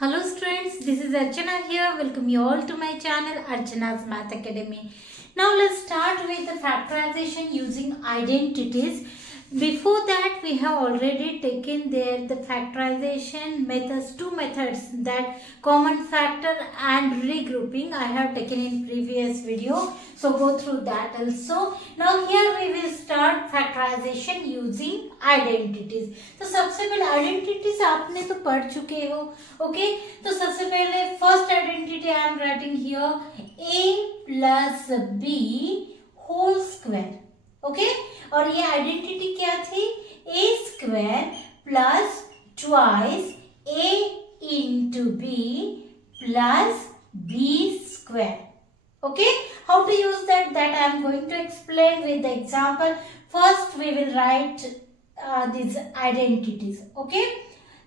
Hello students, this is Archana here. Welcome you all to my channel Archana's Math Academy. Now let's start with the factorization using identities. Before that we have already taken there the factorization methods, two methods, that common factor and regrouping I have taken in previous video. So go through that also. Now here we will start factorization using identities. तो सबसे पहले identities आपने तो पढ़ चुके हो, okay? तो सबसे पहले first identity I am writing here a plus b whole square, okay? और ये आइडेंटिटी क्या थी? a square plus twice a into b plus b square. Okay, how to use that I am going to explain with the example. First we will write these identities. Okay,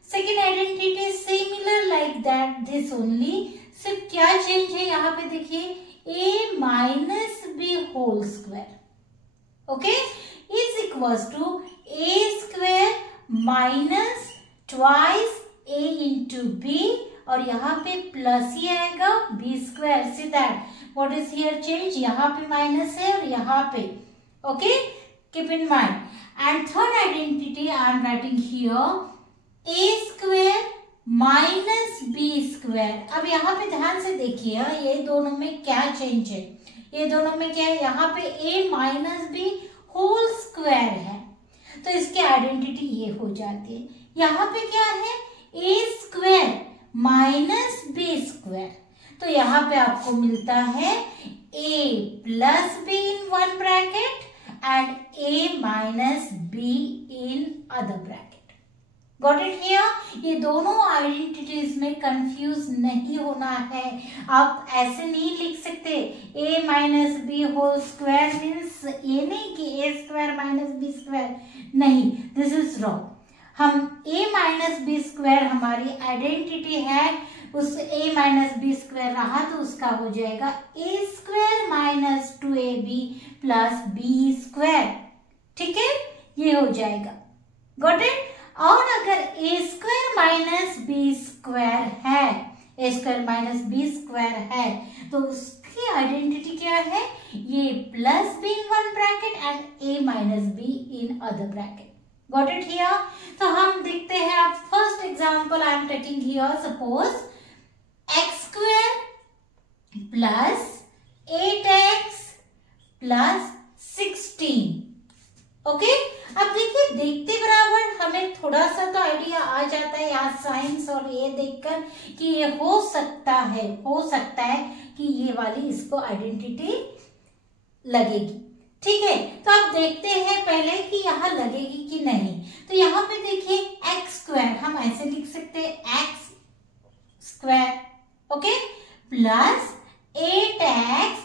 second identity is similar like that, this only. सिर्फ क्या change है यहाँ पे देखिए, a minus b whole square, okay, is equals to a square minus twice a into b, और यहाँ पे plus ही आएगा b square. See that what is here change, यहाँ पे माइनस है और यहाँ पे, okay, keep in mind. And third identity I am writing here a square minus b square. अब यहाँ पे ध्यान से देखिए, ये दोनों में क्या चेंज है, ये दोनों में क्या है, यहाँ पे a minus b whole square है, तो इसकी आइडेंटिटी ये हो जाती है. यहाँ पे क्या है, a square minus b square, तो यहाँ पे आपको मिलता है a plus b in one bracket and a minus b in other bracket. Got it here? ये दोनों आइडेंटिटीज में कंफ्यूज नहीं होना है. आप ऐसे नहीं लिख सकते a minus B whole square means ये नहीं कि a square minus B square, नहीं, दिस इज रॉन्ग. हम a माइनस बी स्क्वायर हमारी आइडेंटिटी है, उस a माइनस बी स्क्वायर रहा तो उसका हो जाएगा a square minus 2ab plus b square. ठीक है, ये हो जाएगा. Got it? और अगर a square minus B square है, a square minus B square है, तो उसकी आइडेंटिटी क्या है, ये plus b in one bracket and a minus b in other bracket. Got it here? तो हम देखते हैं. अब first example I am taking here, suppose x square plus 8x plus 16. Okay, अब देखिए, देखते बराबर हमें थोड़ा सा तो आइडिया आ जाता है यहाँ साइंस और ये देखकर कि ये हो सकता है कि ये वाली इसको आइडेंटिटी लगेगी. ठीक है, तो अब देखते हैं पहले कि यहाँ लगेगी कि नहीं. तो यहाँ पे देखिए एक्स स्क्वायर हम ऐसे लिख सकते हैं, x square, okay, plus 8x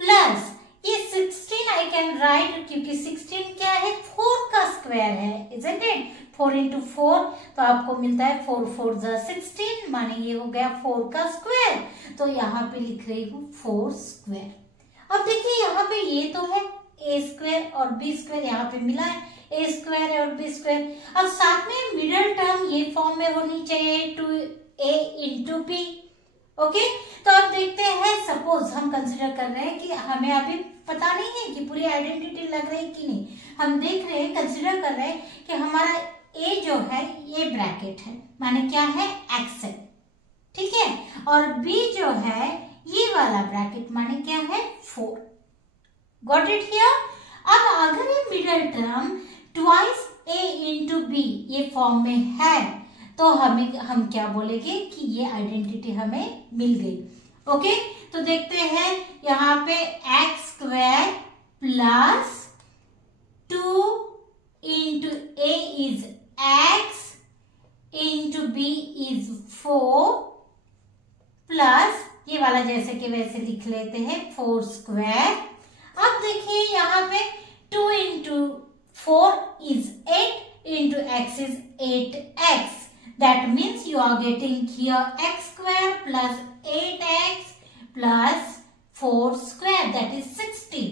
plus ये 16 आई कैन राइट, क्योंकि 16 क्या है, 4 का स्क्वायर है, इजंट इट? 4 into 4, तो आपको मिलता है 4 4 जा 16, माने ये हो गया 4 का स्क्वायर. तो यहाँ पे लिख रही हूँ 4 स्क्वायर. अब देखिए यहाँ पे ये तो है a स्क्वायर और b स्क्वायर, यहाँ पे मिला है a स्क्वायर है और b स्क्वायर. अब साथ में मिडिल टर्म ये फॉर्म में होनी चाहिए 2a इंटू b. ओके, तो अब देखते हैं, सपोज हम कंसिडर कर रहे हैं कि हमें अभी पता नहीं है कि पूरी आइडेंटिटी लग रही है कि नहीं. हम देख रहे हैं, कंसिडर कर रहे हैं कि हमारा a जो है ये ब्रैकेट है, माने क्या है, x है, ठीक है, और b जो है ये वाला ब्रैकेट माने क्या है, 4. Got it here? अब अगर ये middle term twice a into b ये फॉर्म में है, तो हम क्या बोलेंगे कि ये आइडेंटिटी हमें मिल गई. ओके, तो देखते हैं यहाँ पे x square plus 2 into a is x into b is 4 plus ये वाला जैसे कि वैसे लिख लेते हैं 4 स्क्वायर. अब देखिए यहाँ पे 2 into 4 is 8 into x is 8x. That means you are getting here x square plus 8x plus 4 square, that is 16.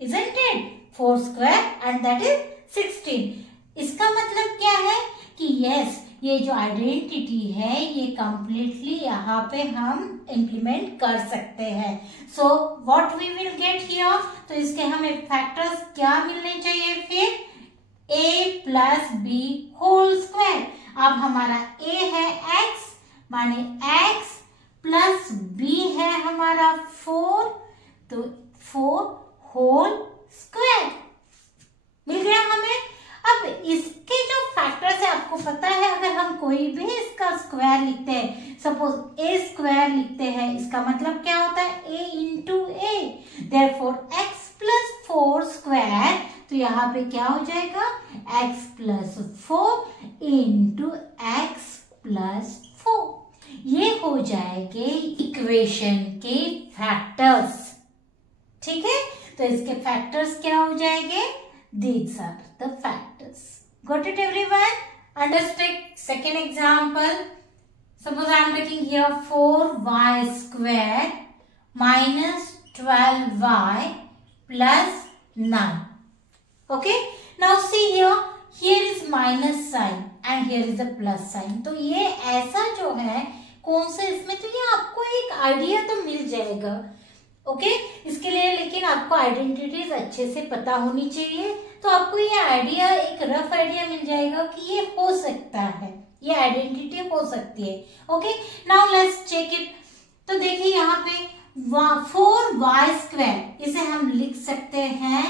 Isn't it? 4 square and that is 16. इसका मतलब क्या है कि yes, ये जो आइडेंटिटी है ये कंप्लीटली यहाँ पे हम इम्प्लीमेंट कर सकते हैं। So what we will get here, तो इसके हमें फैक्टर्स क्या मिलने चाहिए फिर, a plus B whole square. अब हमारा a है x माने x प्लस b है हमारा 4, तो 4 होल स्क्वायर मिल गया हमें। अब इसके जो फैक्टर्स है आपको पता है, अगर हम कोई भी इसका स्क्वायर लिखते हैं, सपोज a स्क्वायर लिखते हैं, इसका मतलब क्या होता है a into a, therefore x plus 4 square, तो यहाँ पे क्या हो जाएगा x plus 4 into x plus 4, ये हो जाएंगे इक्वेशन के फैक्टर्स। ठीक है, तो इसके फैक्टर्स क्या हो जाएंगे, these are the factors. Got it everyone? Understand second example. Suppose I am taking here 4y square minus 12y plus 9. Okay, now see here is minus sign and here is a plus sign. तो ये ऐसा जो है कौन से इसमें, तो ये आपको एक आइडिया तो मिल जाएगा। ओके, इसके लिए लेकिन आपको आइडेंटिटीज अच्छे से पता होनी चाहिए, तो आपको ये आइडिया, एक रफ आइडिया मिल जाएगा कि ये हो सकता है, ये आइडेंटिटी हो सकती है। Okay, now let's check it. तो देखिए यहाँ पे 4y स्क्वायर, इसे हम लिख सकते हैं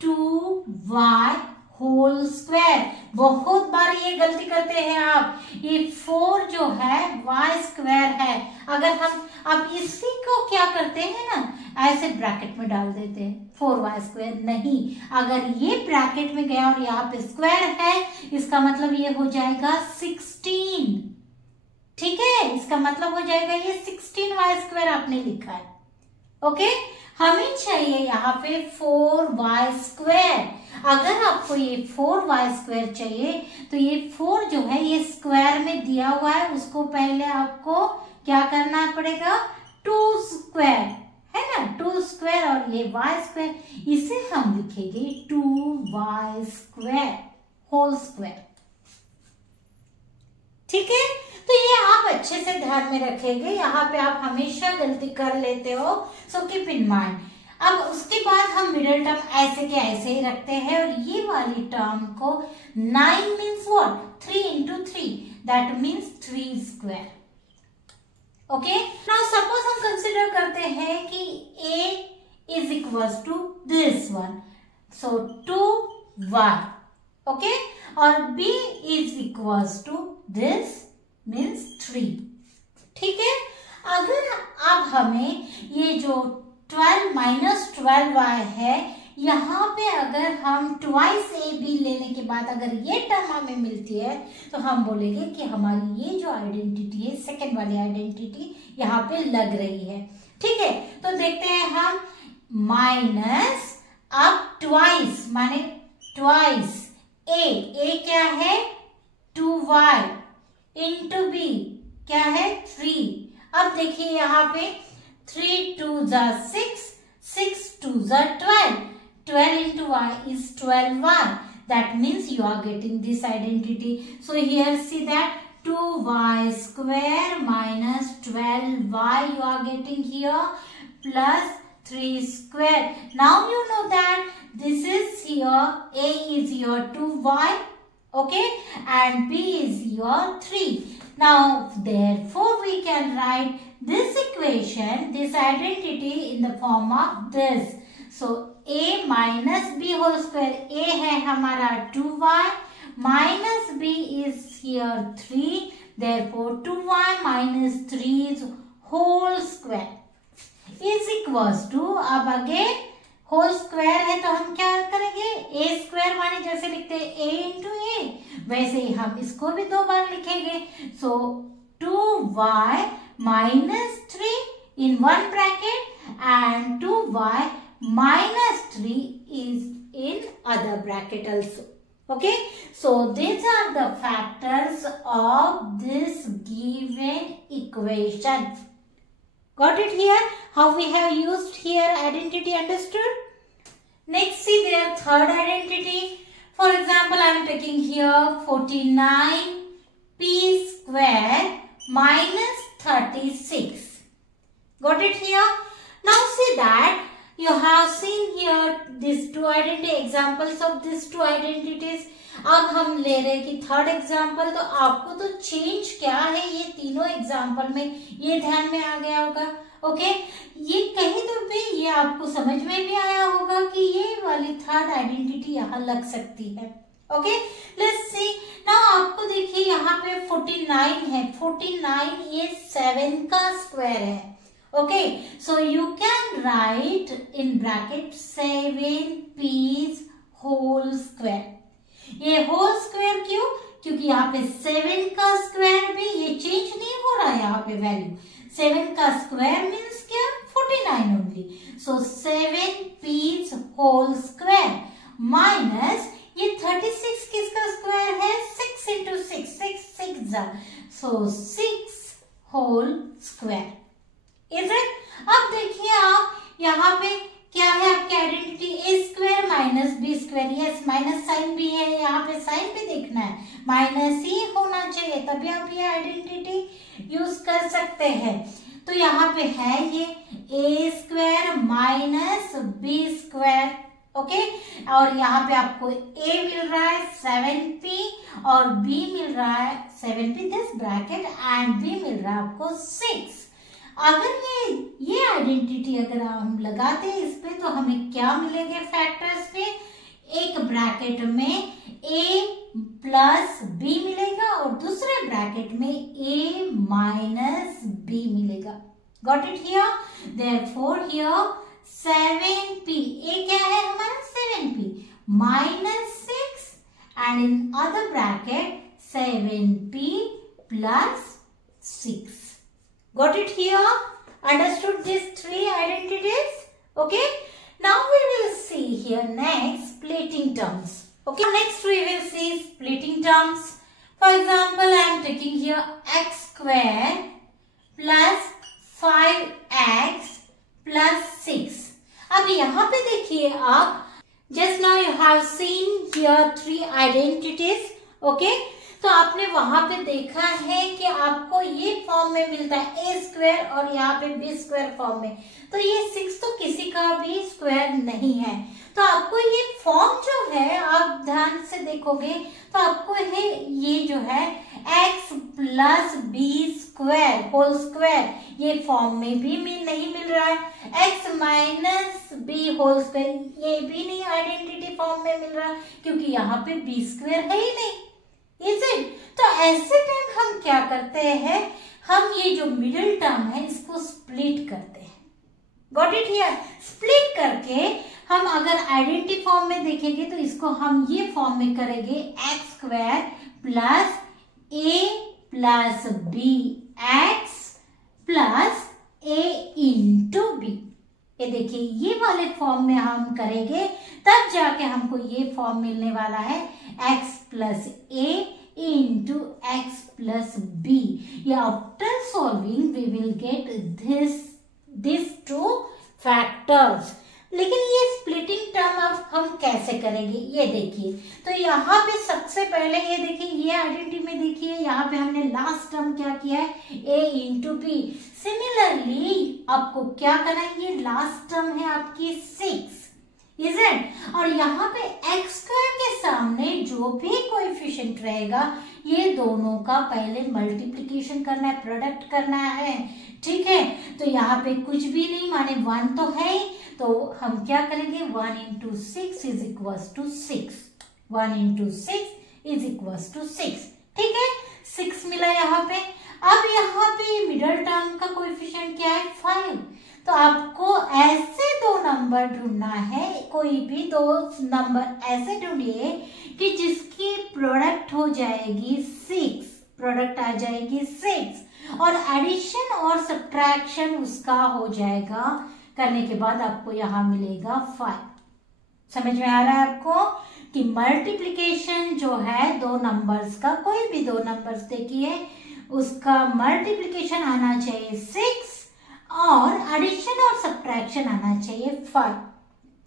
2y होल स्क्वायर। बहुत बार ये गलती करते हैं आप, ये 4 जो है y स्क्वायर है, अगर हम अब इसी को क्या करते हैं ना, ऐसे ब्रैकेट में डाल देते हैं 4y स्क्वायर, नहीं, अगर ये ब्रैकेट में गया और यहाँ पे स्क्वायर है, इसका मतलब ये हो जाएगा 16। ठीक है, इसका मतलब हो जाएगा ये 16y स्क्वायर आपने लिखा है। ओके, हमें चाहिए यहाँ पे 4y स्क्वायर। अगर आपको ये 4y स्क्वायर चाहिए तो ये 4 जो है ये स्क्वायर में दिया हुआ है, उसको पहले आपको क्या करना पड़ेगा, 2 स्क्वायर है ना, 2 स्क्वायर और ये y स्क्वायर, इसे हम लिखेंगे 2y स्क्वायर होल स्क्वायर। ठीक है, तो ये आप अच्छे से ध्यान में रखेंगे, यहाँ पे आप हमेशा गलती कर लेते हो, सो कीप इन माइंड। अब उसके बाद हम मिडिल टर्म ऐसे के ऐसे ही रखते हैं, और ये वाली टर्म को 9 means what, 3 into 3, that means 3 square. Okay, now suppose हम कंसिडर करते हैं कि a is equal to this one, so 2y, okay, और b is equal to this means 3। ठीक है, अगर अब हमें ये जो 12 माइनस 12y है, यहाँ पे अगर हम ट्वाइस ab लेने के बाद अगर ये टर्म हमें मिलती है, तो हम बोलेंगे कि हमारी ये जो आइडेंटिटी है, सेकेंड वाली आइडेंटिटी यहाँ पे लग रही है। ठीक है, तो देखते हैं हम, माइनस अब ट्वाइस माने ट्वाइस a क्या है 2y इंटू b क्या है 3। अब देखिए यहाँ पे 3 2 6, 6 2 12, 12 into y is 12y, that means you are getting this identity. So here see that 2y square minus 12y you are getting here plus 3 square. Now you know that this is here, a is your 2y, okay, and b is your 3. Now therefore we can write this equation, this identity in the form of this. So a minus b whole square, a है हमारा 2y minus b is here 3, therefore 2y minus 3 is whole square is equals to, अब again whole square है तो हम क्या करेंगे, ए square माने जैसे लिखते हैं a इंटू ए, वैसे ही हम इसको भी 2 बार लिखेंगे। सो 2y minus 3 in one bracket and 2y minus 3 is in other bracket also. Okay, so these are the factors of this given equation. Got it here? How we have used here identity, understood? Next see their third identity. For example, I am taking here 49 p square minus 36. Got it here? Now see that you have seen here these two identity examples of these two identities. अब हम ले रहे हैं कि third example, तो आपको तो change क्या है ये तीनों एग्जाम्पल में ये ध्यान में आ गया होगा. ओके, ये कहीं तो भी ये आपको समझ में भी आया होगा कि ये वाली थर्ड आइडेंटिटी यहाँ लग सकती है. Okay, let's see now. आपको देखिए यहाँ पे 49 है. 49 ये 7 का स्क्वायर है. Okay, so you can write in bracket 7p whole square. ये होल स्क्वायर क्यों? क्योंकि यहाँ पे 7 का स्क्वायर भी ये चेंज नहीं हो रहा है. यहाँ पे वैल्यू 7 का स्क्वायर मीन्स क्या? 49 only. So 7p whole square minus ये 36 किसका स्क्वायर है? 6 into 6, 6 so 6 whole square. Is it? अब देखिए आप यहाँ पे क्या है आपकी identity? A square minus B square. Yes, minus sign भी है, यहाँ पे साइन भी देखना है, माइनस ही होना चाहिए, तभी आप ये आइडेंटिटी यूज कर सकते हैं. तो यहाँ पे है ये A square minus B square. Okay, और यहाँ पे आपको a मिल रहा है 7p और b मिल रहा है 7p this bracket and b मिल रहा है आपको 6. अगर ये आइडेंटिटी अगर हम लगाते हैं इस पे तो हमें क्या मिलेंगे फैक्टर्स पे? एक ब्रैकेट में a प्लस b मिलेगा और दूसरे ब्रैकेट में a माइनस b मिलेगा. Got it here? Therefore here 7p, a क्या है हमारा? 7p minus 6 and in other bracket 7p plus 6. Got it here? Understood these three identities? Okay. Now we will see here next splitting terms. Okay. Next we will see splitting terms. For example, I am taking here x square plus 5x plus 6. अब यहाँ पे देखिए आप, just now you have seen here three identities. Okay. तो आपने वहां पे देखा है कि आपको ये फॉर्म में मिलता है ए स्क्वायर और यहाँ पे बी स्क्वायर फॉर्म में. तो ये 6 तो किसी का भी स्क्वायर नहीं है. तो आपको ये फॉर्म जो है आप ध्यान से देखोगे तो आपको है ये जो है x plus B square whole square ये फॉर्म में भी नहीं मिल रहा है. x minus B whole square ये भी नहीं आइडेंटिटी फॉर्म में मिल रहा क्योंकि यहाँ पे बी स्क्वायर है ही नहीं. Is it? तो ऐसे टाइम हम क्या करते हैं? हम ये जो मिडिल टर्म है इसको स्प्लिट करते हैं. Got it here? स्प्लिट करके हम अगर आइडेंटिटी फॉर्म में देखेंगे तो इसको हम ये फॉर्म में करेंगे x square plus A plus B x plus A into B. ये देखिए ये वाले फॉर्म में हम करेंगे तब जाके हमको ये फॉर्म मिलने वाला है x plus A into X plus B. After solving we will get this two factors. लेकिन ये स्प्लिटिंग टर्म अब हम कैसे करेंगे ये देखिए. तो यहाँ पे सबसे पहले ये देखिए ये आइडेंटिटी में देखिए यहाँ पे हमने लास्ट टर्म क्या किया है a इंटू बी. सिमिलरली आपको क्या करना है? ये लास्ट टर्म है आपकी 6. Is it? और यहाँ पे एक्स स्क्वायर के सामने जो भी कोएफिशिएंट रहेगा ये दोनों का पहले मल्टीप्लिकेशन करना है, प्रोडक्ट करना है. ठीक है, तो यहाँ पे कुछ भी नहीं माने 1 तो है ही, तो हम क्या करेंगे 1 into 6 is equal to 6. 1 into 6 is equal to 6. ठीक है, 6 मिला यहाँ पे. अब यहाँ पे मिडिल टर्म का कोएफिशिएंट क्या है? 5. तो आपको ऐसे दो नंबर ढूंढना है, कोई भी दो नंबर ऐसे ढूंढिए कि जिसकी प्रोडक्ट हो जाएगी 6, प्रोडक्ट आ जाएगी 6 और एडिशन और सब्ट्रैक्शन उसका हो जाएगा. करने के बाद आपको यहाँ मिलेगा 5. समझ में आ रहा है आपको कि मल्टीप्लिकेशन जो है दो नंबर्स का, कोई भी दो नंबर्स देखिए उसका मल्टीप्लिकेशन आना चाहिए 6 और एडिशन और सब्ट्रैक्शन आना चाहिए 5.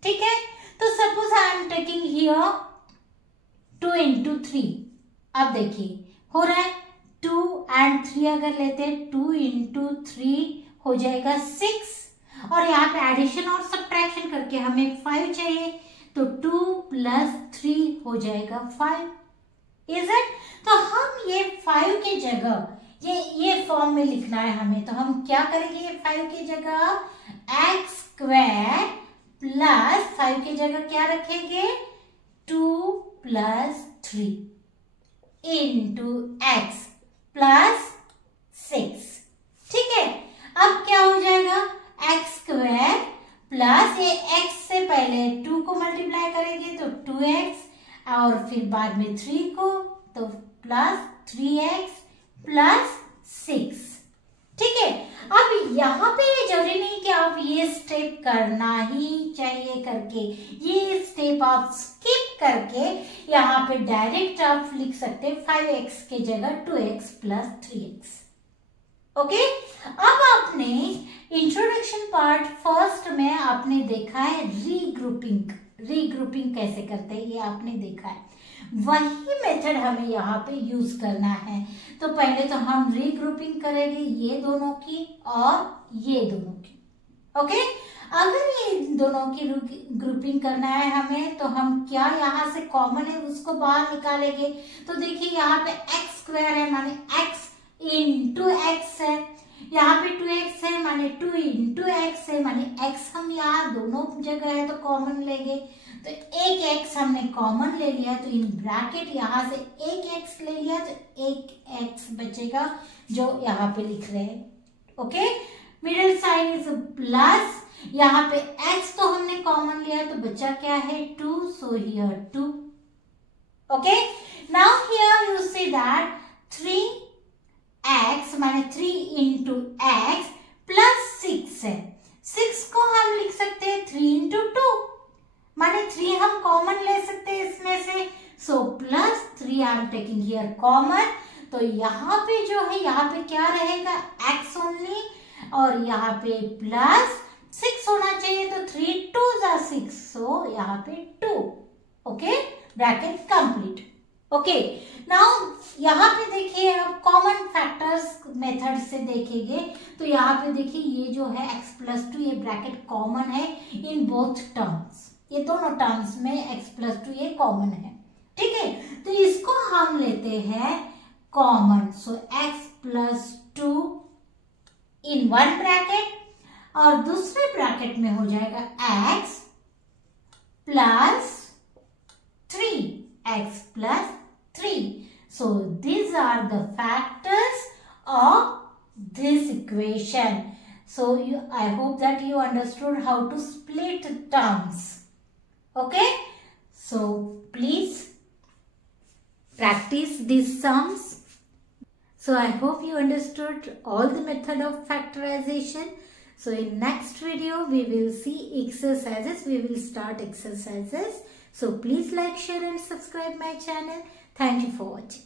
ठीक है, तो suppose I am taking here 2 into 3. अब देखिए हो रहा है 2 एंड 3 अगर लेते हैं 2 इंटू 3 हो जाएगा 6 और यहाँ पे एडिशन और सब्ट्रैक्शन करके हमें 5 चाहिए तो 2 प्लस 3 हो जाएगा 5। Is it? तो हम ये 5 की जगह ये फॉर्म में लिखना है हमें, तो हम क्या करेंगे, ये 5 की जगह एक्स स्क्वायर प्लस 5 की जगह क्या रखेंगे 2 प्लस 3 इंटू एक्स प्लस 6। ठीक है, अब क्या हो जाएगा एक्स स्क्वायर प्लस ये एक्स से पहले 2 को मल्टीप्लाई करेंगे तो 2x और फिर बाद में 3 को तो प्लस 3x प्लस 6। ठीक है, अब यहाँ पे ये जरूरी नहीं कि आप ये स्टेप करना ही चाहिए करके, ये स्टेप आप स्किप करके यहाँ पे डायरेक्ट आप लिख सकते हैं 5x के जगह 2x प्लस 3x। ओके, अब आपने इंट्रोडक्शन पार्ट फर्स्ट में आपने देखा है रीग्रुपिंग कैसे करते हैं, ये आपने देखा है। वही मेथड हमें यहाँ पे यूज करना है। तो पहले तो हम रीग्रुपिंग करेंगे ये दोनों की और ये दोनों की। ओके, अगर ये दोनों की ग्रुपिंग करना है हमें तो हम क्या यहाँ से कॉमन है उसको बाहर निकालेंगे। तो देखिए यहाँ पे एक्स स्क्वायर है माने x इंटू एक्स है, यहाँ पे 2x है माने 2 इंटू एक्स है माने x हम यहाँ दोनों जगह है तो कॉमन लेंगे। तो एक x हमने कॉमन ले लिया तो इन ब्रैकेट यहाँ से एक x ले लिया तो एक x बचेगा जो यहाँ पे लिख रहे हैं। Okay, middle side is plus, यहाँ पे x तो हमने कॉमन लिया तो बचा क्या है 2, so here 2। Okay, now here you see that 3x माने 3 इंटू एक्स प्लस 6 है। 6 को हम लिख सकते हैं 3 इंटू 2 माने 3 हम कॉमन ले सकते हैं इसमें से, so plus 3 I am taking here common. तो यहाँ पे जो है यहाँ पे क्या रहेगा x ओनली और यहाँ पे प्लस 6 होना चाहिए तो 3 2 जा 6, सो यहाँ पे 2। Okay, bracket complete. Okay, now यहाँ पे देखिए आप कॉमन फैक्टर्स मेथड से देखेंगे तो यहाँ पे देखिए ये जो है x प्लस 2 ये ब्रैकेट कॉमन है इन बोथ टर्म्स, ये दोनों टर्म्स में x प्लस 2 ये कॉमन है। ठीक है, तो इसको हम लेते हैं कॉमन, सो x प्लस 2 इन वन ब्रैकेट और दूसरे ब्रैकेट में हो जाएगा x plus 3x plus 3। So these are the factors of this equation. So I hope that you understood how to split terms. Okay, so please practice these sums. So I hope you understood all the method of factorization. So in next video we will see exercises. We will start exercises. So please like, share and subscribe my channel. Thank you for watching.